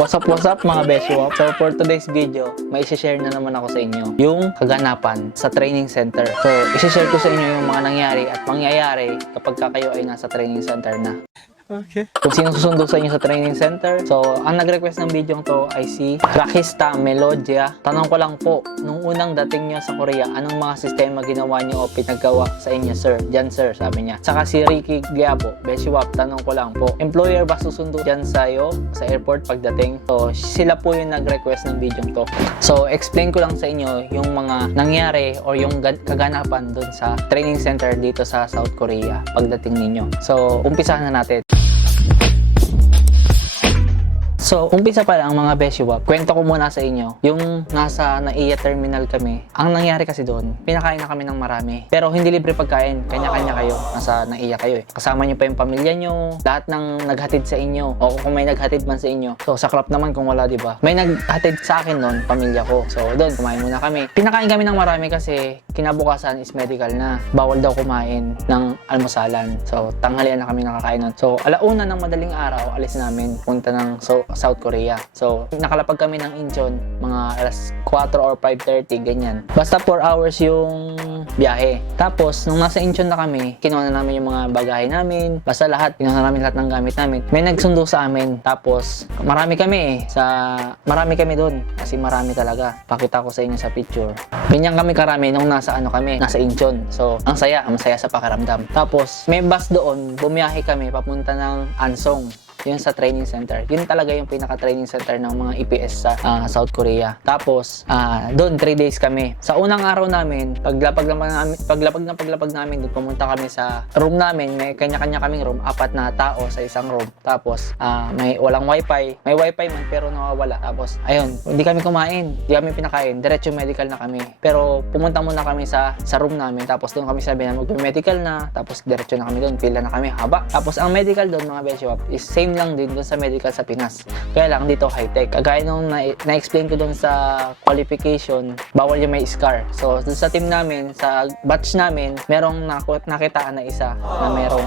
What's up mga besyo? So for today's video, may isi-share na naman ako sa inyo yung kaganapan sa training center. So isi-share ko sa inyo yung mga nangyari at mangyayari kapag kayo ay nasa training center na. Okay. Kung sino susundo sa inyo sa training center. So, ang nag-request ng video to ay si Rakista Melodia. Tanong ko lang po, nung unang dating niyo sa Korea, anong mga sistema ginawa niyo o pinagawa sa inyo, sir? Diyan, sir, sabi niya. Saka si Ricky Gliabo, Beshiwap, tanong ko lang po, employer ba susundo diyan sa'yo sa airport pagdating? So, sila po yung nag-request ng video to. So, explain ko lang sa inyo yung mga nangyari o yung kaganapan dun sa training center dito sa South Korea pagdating ninyo. So, umpisahan na natin. So, umpisa pa lang mga beshiwap, kwento ko muna sa inyo. Yung nasa NAIA terminal kami, ang nangyari kasi doon, pinakain na kami ng marami. Pero hindi libre pagkain, kanya-kanya kayo. Nasa NAIA kayo eh. Kasama nyo pa yung pamilya nyo, lahat ng naghatid sa inyo, o kung may naghatid man sa inyo. So, saklap naman kung wala, diba? May naghatid sa akin noon, pamilya ko. So, doon, kumain muna kami. Pinakain kami ng marami kasi kinabukasan is medical na. Bawal daw kumain ng almusalan. So, tanghalian na kami nakakain nun. So, alauna ng madaling araw, alis namin, punta ng South Korea. So, nakalapag kami ng Incheon, mga alas 4 or 5:30, ganyan. Basta 4 hours yung biyahe. Tapos, nung nasa Incheon na kami, kinuha na namin yung mga bagahe namin, basta lahat, kinuha na namin lahat ng gamit namin. May nagsundo sa amin. Tapos, marami kami doon. Kasi marami talaga. Pakita ko sa inyo sa picture. Ganyan kami karami nung nasa Incheon. So, ang saya sa pakiramdam. Tapos, may bus doon, bumiyahe kami papunta ng Ansong. Yun sa training center. Yun talaga yung pinaka-training center ng mga EPS sa South Korea. Tapos, doon 3 days kami. Sa unang araw namin, paglapag namin, doon pumunta kami sa room namin. May kanya-kanya kaming room, 4 na tao sa isang room. Tapos, may walang wifi. May wifi man, pero nawawala. Tapos, ayun, hindi kami kumain. Hindi kami pinakain. Diretso medical na kami. Pero, pumunta muna kami sa room namin. Tapos, doon kami sabi na mag-medical na. Tapos, diretso na kami doon. Pila na kami haba. Tapos, ang medical doon, mga beshiwap, is same lang din doon sa medical sa Pinas. Kaya lang dito high-tech. Kagaya nung na-explain ko doon sa qualification, bawal yung may scar. So, doon sa team namin, sa batch namin, merong nakitaan na isa na merong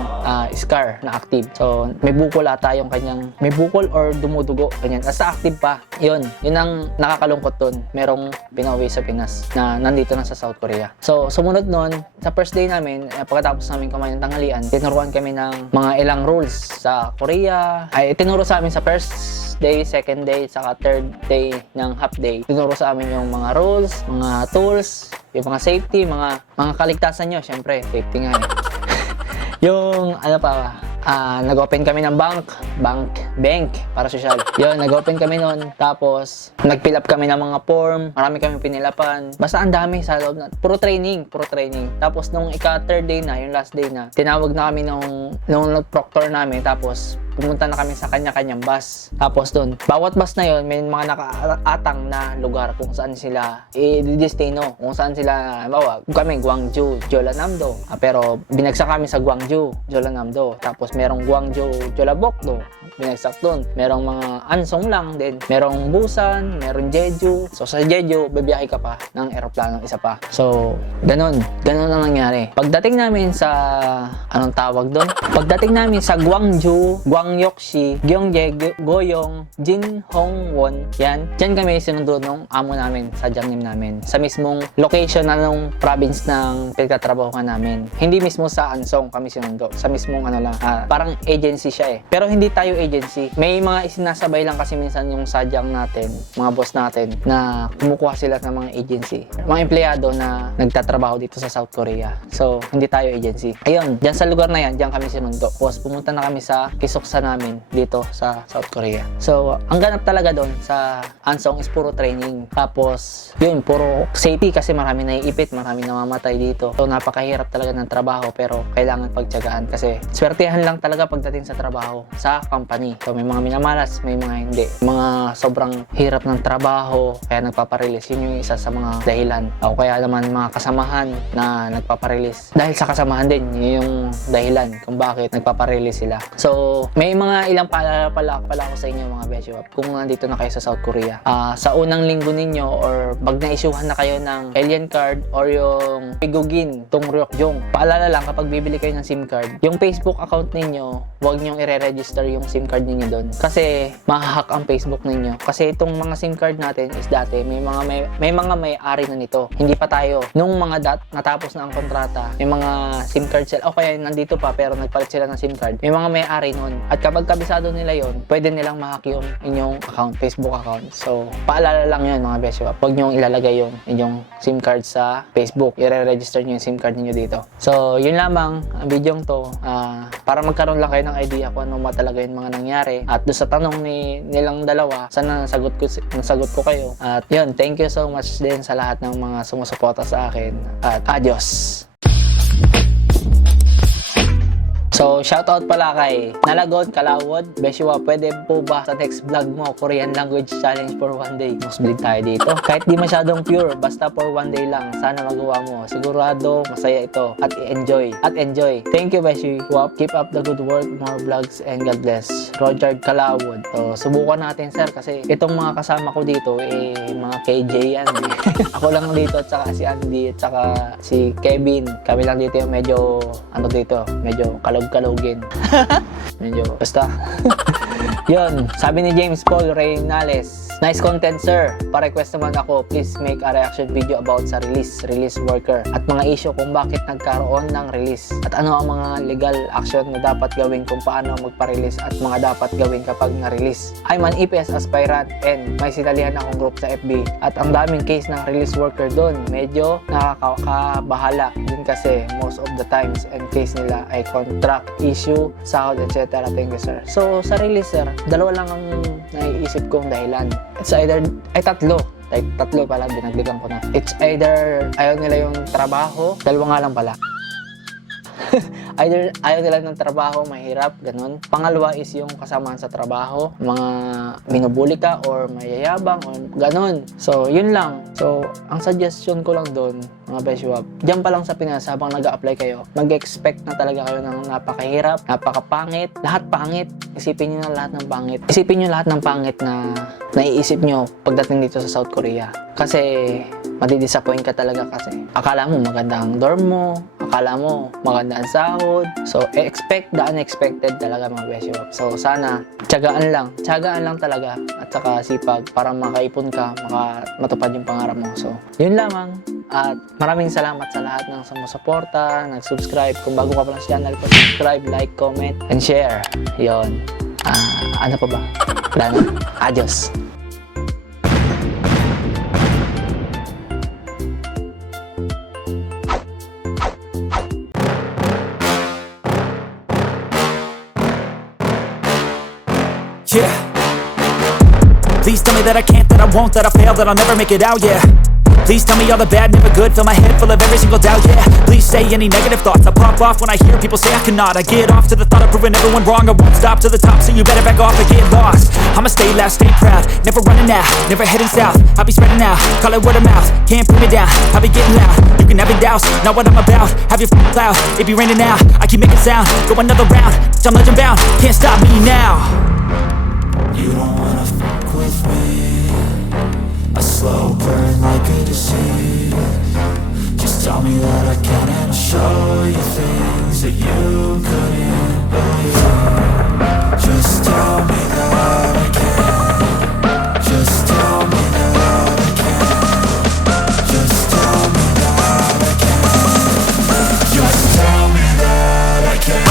scar na active. So, may bukol ata yung kanyang, may bukol or dumudugo, ganyan. Basta active pa. Yun ang nakakalungkot doon. Merong pinauwi sa Pinas na nandito na sa South Korea. So, sumunod nun, sa first day namin, pagkatapos namin kumain ng tanghalian, tinuruan kami ng mga ilang rules sa Korea. Ay, tinuro sa amin sa first day, second day, saka third day ng half day. Tinuro sa amin yung mga rules, mga tools, yung mga safety, mga kaligtasan nyo. Siyempre, safety nga eh. Yung, ano pa ba? Nag-open kami ng bank para social. Yun, nag-open kami noon. Tapos, nag-fill up kami ng mga form. Marami kami pinilapan. Basta ang dami sa loob na. Puro training. Tapos, nung third day na, yung last day na, tinawag na kami nung proctor namin. Tapos, pumunta na kami sa kanya-kanyang bus. Tapos doon, bawat bus na yon may mga nakaatang na lugar kung saan sila i-destino. Kung saan sila, kami, Gwangju, Jeollanam-do. Pero, binagsak kami sa Gwangju, Jeollanam-do. Tapos, merong Gwangju, Jeollabok-do. Binagsak doon. Merong mga Ansong lang din. Merong Busan, merong Jeju. So, sa Jeju, bibiyahe ka pa ng eroplano isa pa. So, ganun ang nangyari. Pagdating namin sa, anong tawag doon? Pagdating namin sa Gwangju, Gwangyokshi, Gyeongje, Goyong, Jinhongwon, yan. Diyan kami sinundo nung amo namin sa Jiangnim namin. Sa mismong location na nung province ng pinagtatrabahuhan namin. Hindi mismo sa Ansong kami sinundo. Sa mismong parang agency siya eh. Pero hindi tayo agency. May mga isinasabay lang kasi minsan yung sadyang natin, mga boss natin, na kumukuha sila ng mga agency. Mga empleyado na nagtatrabaho dito sa South Korea. So, hindi tayo agency. Ayun, dyan sa lugar na yan, dyan kami sinundo. Tapos, pumunta na kami sa Kisoksa namin dito sa South Korea. So, ang ganap talaga doon sa Ansong is puro training. Tapos, yun, puro safety kasi marami naiipit, marami namamatay dito. So, napakahirap talaga ng trabaho pero kailangan pagtiyagaan kasi swertihan lang talaga pagdating sa trabaho sa company. So, may mga minamalas, may mga hindi. Mga sobrang hirap ng trabaho kaya nagpaparelease. Yun yung isa sa mga dahilan. O kaya naman mga kasamahan na nagpaparelease. Dahil sa kasamahan din, yun yung dahilan kung bakit nagpaparelease sila. So, may mga ilang pala ako sa inyo mga beshiwap kung nandito na kayo sa South Korea. Sa unang linggo ninyo or pag na-issuehan na kayo ng alien card or yung Pigugin, Tongryokjong. Paalala lang kapag bibili kayo ng SIM card, yung Facebook account ninyo, huwag nyong i-register yung SIM card ninyo doon. Kasi mahahack ang Facebook ninyo. Kasi itong mga SIM card natin is dati may mga may-ari na nito. Hindi pa tayo. Nung mga natapos na ang kontrata, may mga SIM card sila. O kaya nandito pa pero nagpalit sila ng SIM card. May mga may-ari nun. At kapag kabisado nila yon, pwede nilang mahack yung inyong account, Facebook account. So, paalala lang yun mga besyo. Huwag nyo ilalagay yung inyong SIM card sa Facebook. I-re-register nyo yung SIM card niyo dito. So, yun lamang ang video to. Para magkaroon lang kayo ng idea kung ano talaga yung mga nangyari. At doon sa tanong nilang dalawa, sana nasagot ko kayo. At yun, thank you so much din sa lahat ng mga sumusuporta sa akin. At adios! So, shoutout pala kay Nalagon Kalawod. Beshiwa, pwede po ba sa next vlog mo, Korean language challenge for 1 day? Muslim tayo dito. Kahit di masyadong pure, basta for 1 day lang. Sana magawa mo. Sigurado, masaya ito. At enjoy. Thank you, Beshiwa. Keep up the good work, more vlogs, and God bless. Roger Kalawod. So, subukan natin, sir, kasi itong mga kasama ko dito, mga KJ yan. Ako lang dito, at saka si Andy, at saka si Kevin. Kami lang dito yung medyo, medyo kalugin. Medyo, basta. Yun, sabi ni James Paul Reynales, nice content sir. Pa-request naman ako, please make a reaction video about sa release worker at mga issue kung bakit nagkaroon ng release at ano ang mga legal action na dapat gawin kung paano magpa-release at mga dapat gawin kapag na-release. I'm an EPS aspirant and may sinalihan akong group sa FB at ang daming case ng release worker doon. Medyo nakakabahala din kasi most of the times and case nila ay contract issue, sahod, etc. Thank you sir. So sa release sir, dalawa lang ang naiisip kong dahilan. It's either, tatlo pala, binagdigan ko na. It's either ayaw nila yung trabaho, dalawa nga lang pala. Either ayaw nila ng trabaho, mahirap, ganun. Pangalawa is yung kasamaan sa trabaho, mga binubuli ka or mayayabang or ganun. So, yun lang. So, ang suggestion ko lang doon, mga beshiwap, dyan pa lang sa Pinas, habang nag-a-apply kayo, mag-expect na talaga kayo ng napakahirap, napakapangit, lahat pangit. Isipin nyo na lahat ng pangit. Isipin nyo lahat ng pangit na naiisip nyo pagdating dito sa South Korea. Kasi, madidisappoint ka talaga kasi akala mo maganda ang dorm mo, akala mo maganda ang sahod. So, expect the unexpected talaga mga beshiwap. So, sana, tiyagaan lang talaga at saka sipag para makaipon ka, matupad yung pangarap mo. So, yun lamang. At maraming salamat sa lahat ng sumusuporta, nag-subscribe. Kung bago ka pa lang sa channel ko, subscribe, like, comment, and share. Yun. Ano pa ba? Wala na. Adios. Yeah. Please tell me that I can't, that I won't, that I fail, that I'll never make it out, yeah. Please tell me all the bad, never good, fill my head full of every single doubt, yeah. Please say any negative thoughts, I pop off when I hear people say I cannot. I get off to the thought of proving everyone wrong, I won't stop to the top, so you better back off and get lost. I'ma stay loud, stay proud, never running out, never heading south. I'll be spreading out, call it word of mouth, can't put me down, I'll be getting loud. You can have your doubts, not what I'm about, have your f***ing cloud, it be raining now, I keep making sound, go another round, I'm legend bound, can't stop me now. You don't wanna fuck with me, a slow burn like a disease. Just tell me that I can and I'll show you things that you couldn't believe. Just tell me that I can. Just tell me that I can. Just tell me that I can. Just tell me that I can.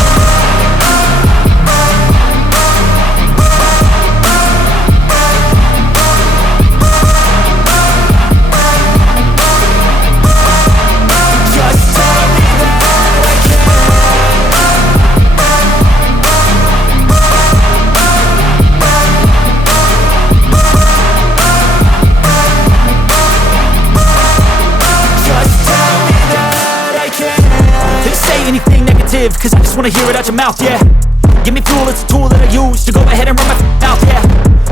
Cause I just wanna hear it out your mouth, yeah. Give me fuel, it's a tool that I use to go ahead and run my mouth, yeah.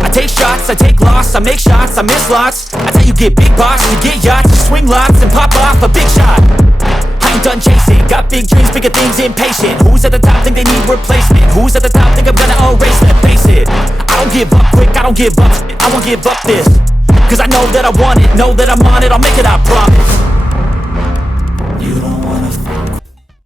I take shots, I take loss, I make shots, I miss lots. That's how you get big box, you get yachts, you swing lots and pop off a big shot. I ain't done chasing, got big dreams, bigger things, impatient. Who's at the top think they need replacement? Who's at the top think I'm gonna erase them? Face it, I don't give up quick, I don't give up, I won't give up this. Cause I know that I want it, know that I'm on it, I'll make it, I promise.